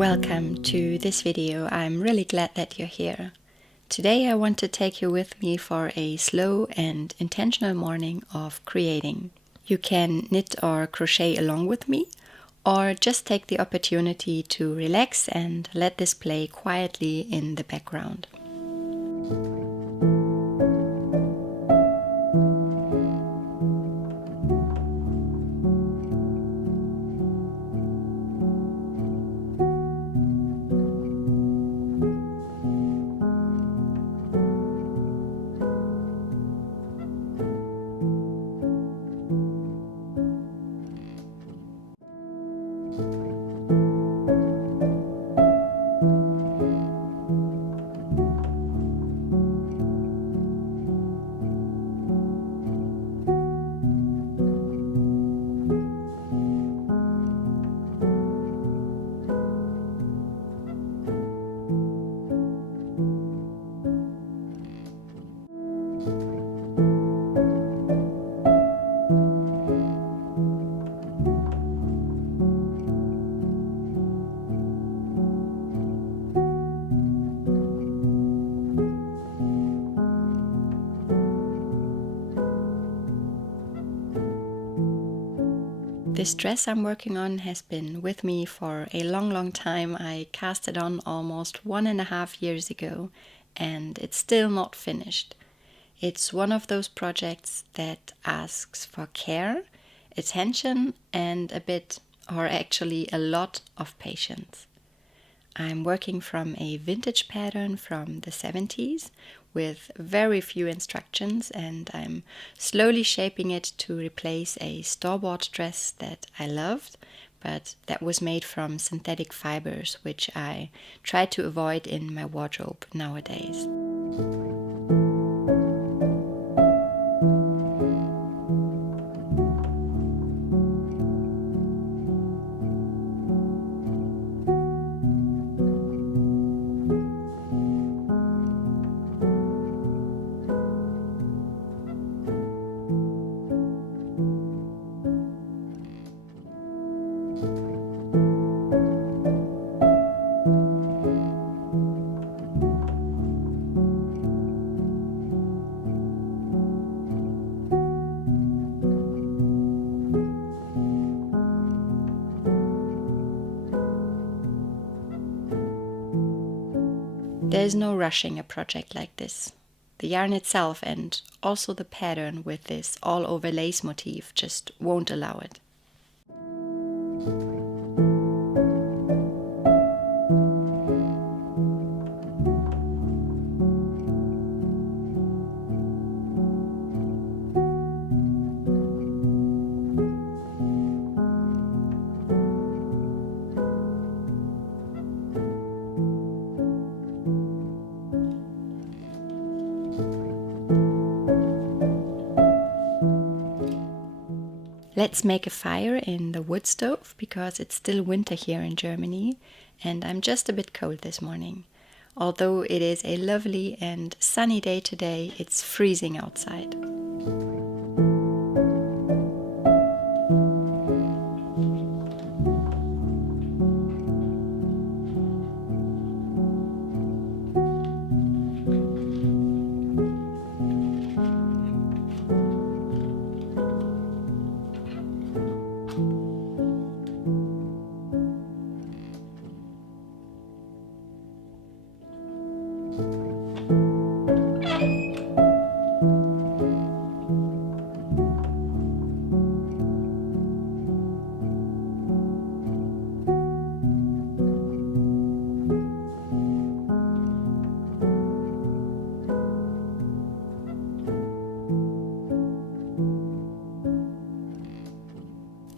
Welcome to this video. I'm really glad that you're here. Today I want to take you with me for a slow and intentional morning of creating. You can knit or crochet along with me, or just take the opportunity to relax and let this play quietly in the background. This dress I'm working on has been with me for a long time. I cast it on almost 1.5 years ago and it's still not finished. It's one of those projects that asks for care, attention, and a bit, or actually a lot of patience. I'm working from a vintage pattern from the 70s with very few instructions, and I'm slowly shaping it to replace a store-bought dress that I loved, but that was made from synthetic fibers, which I try to avoid in my wardrobe nowadays. There's no rushing a project like this. The yarn itself and also the pattern with this all-over lace motif just won't allow it. Let's make a fire in the wood stove because it's still winter here in Germany and I'm just a bit cold this morning. Although it is a lovely and sunny day today, it's freezing outside.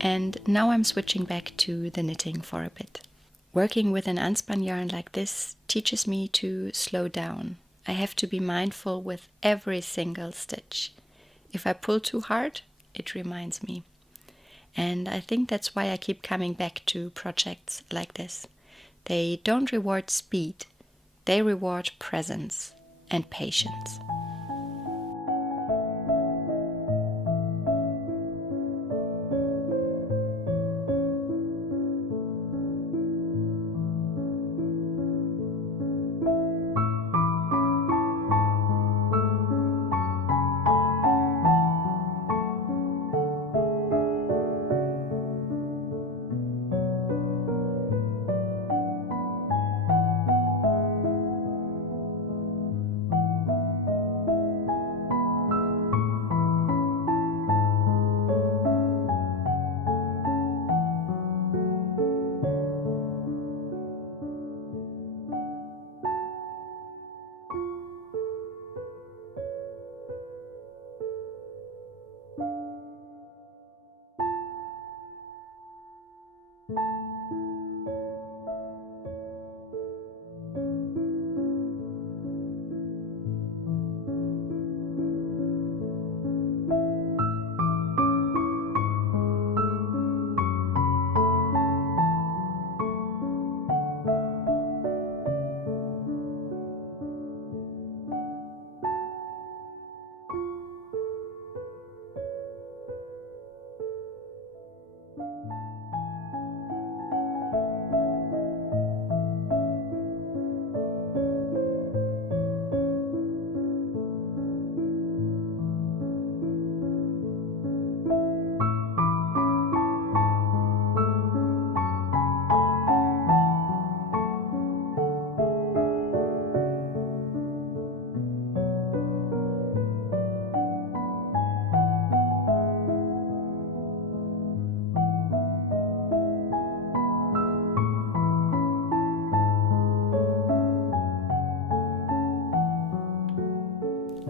And now I'm switching back to the knitting for a bit. Working with an unspun yarn like this teaches me to slow down. I have to be mindful with every single stitch. If I pull too hard, it reminds me. And I think that's why I keep coming back to projects like this. They don't reward speed, they reward presence and patience.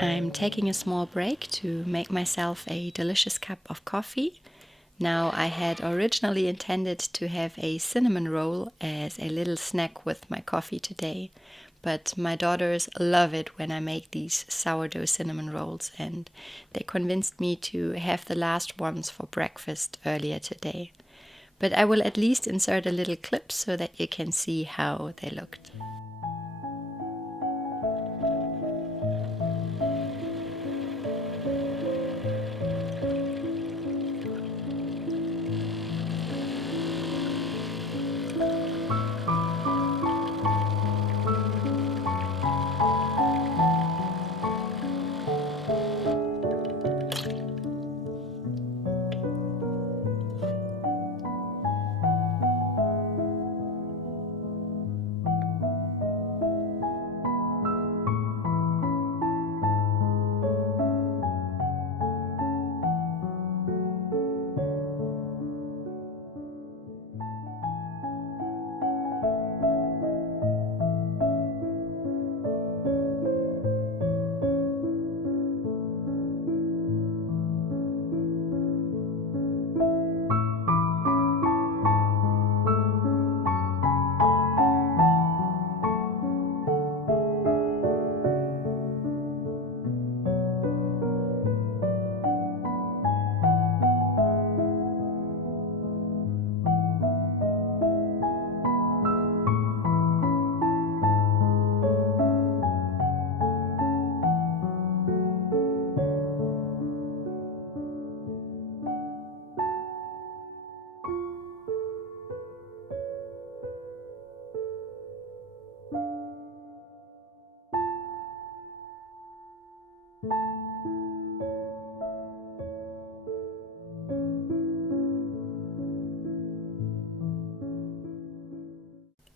I'm taking a small break to make myself a delicious cup of coffee. Now, I had originally intended to have a cinnamon roll as a little snack with my coffee today, but my daughters love it when I make these sourdough cinnamon rolls, and they convinced me to have the last ones for breakfast earlier today. But I will at least insert a little clip so that you can see how they looked.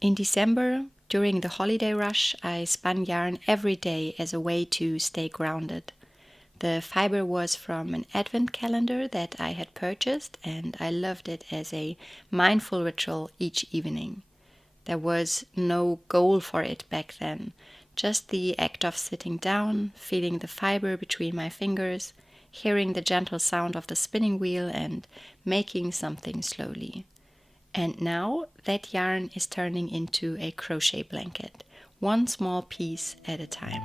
In December, during the holiday rush, I spun yarn every day as a way to stay grounded. The fiber was from an advent calendar that I had purchased, and I loved it as a mindful ritual each evening. There was no goal for it back then, just the act of sitting down, feeling the fiber between my fingers, hearing the gentle sound of the spinning wheel, and making something slowly. And now that yarn is turning into a crochet blanket, one small piece at a time.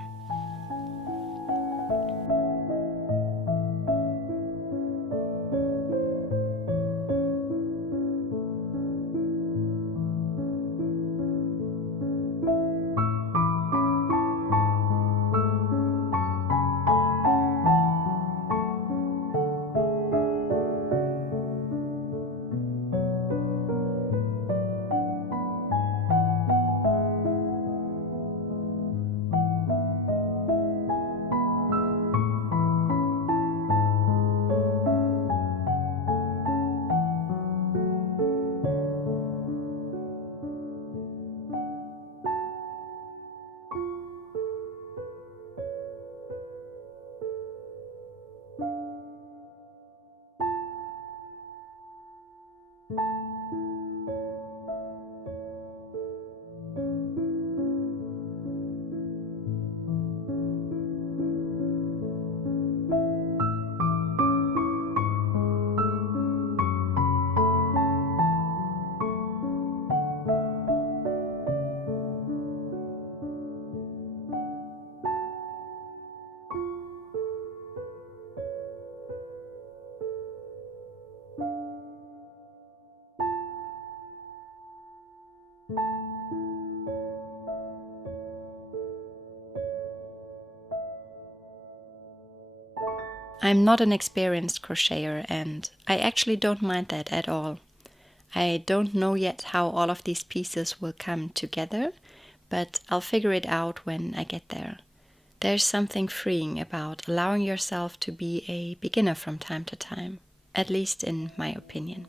I'm not an experienced crocheter, and I actually don't mind that at all. I don't know yet how all of these pieces will come together, but I'll figure it out when I get there. There's something freeing about allowing yourself to be a beginner from time to time, at least in my opinion.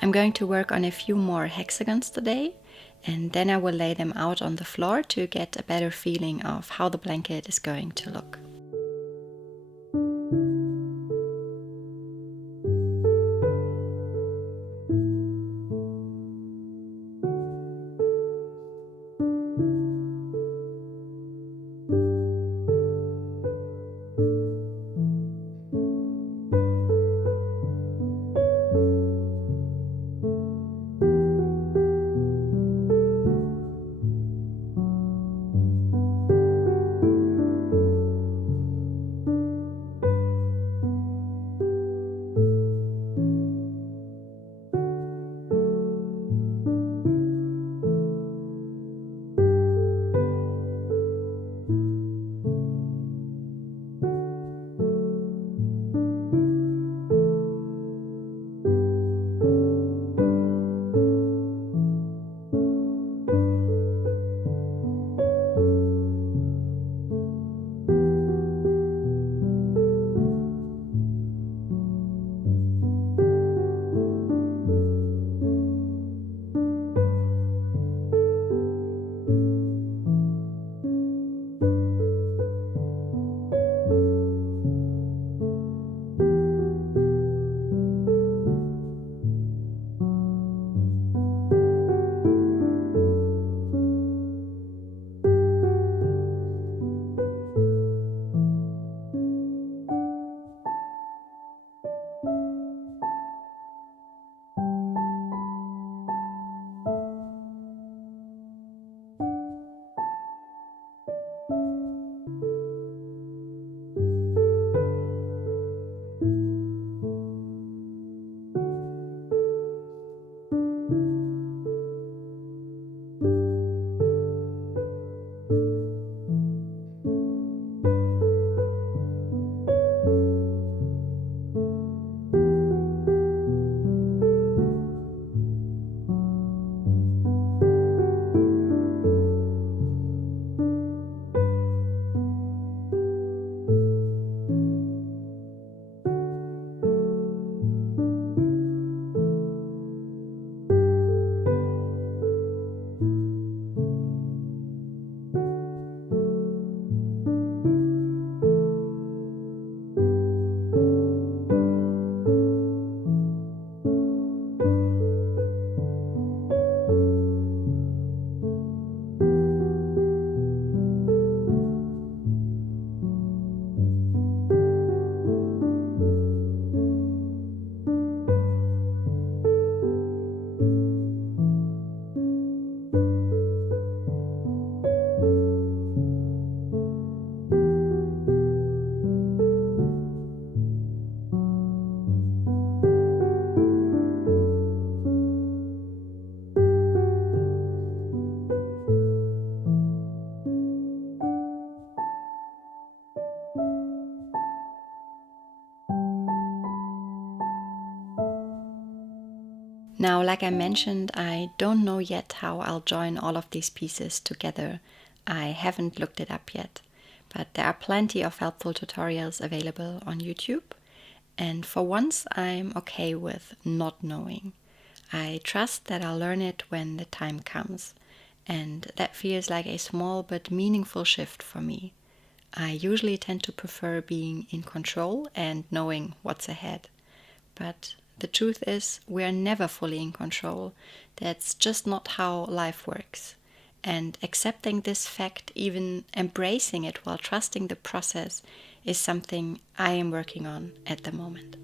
I'm going to work on a few more hexagons today, and then I will lay them out on the floor to get a better feeling of how the blanket is going to look. Now, like I mentioned, I don't know yet how I'll join all of these pieces together. I haven't looked it up yet, but there are plenty of helpful tutorials available on YouTube. And for once, I'm okay with not knowing. I trust that I'll learn it when the time comes. And that feels like a small but meaningful shift for me. I usually tend to prefer being in control and knowing what's ahead. But the truth is, we are never fully in control. That's just not how life works. And accepting this fact, even embracing it while trusting the process, is something I am working on at the moment.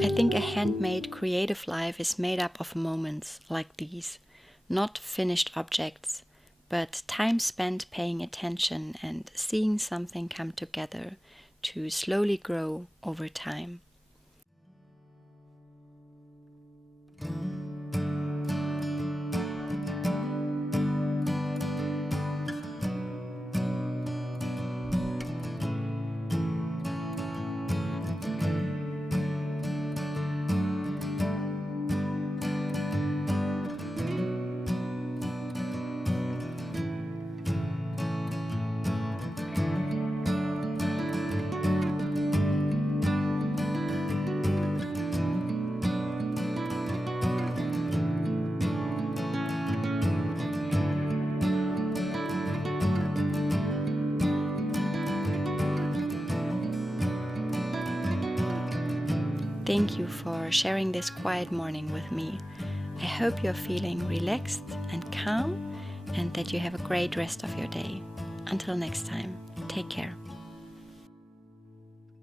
I think a handmade creative life is made up of moments like these, not finished objects, but time spent paying attention and seeing something come together to slowly grow over time. Thank you for sharing this quiet morning with me. I hope you're feeling relaxed and calm and that you have a great rest of your day. Until next time, take care.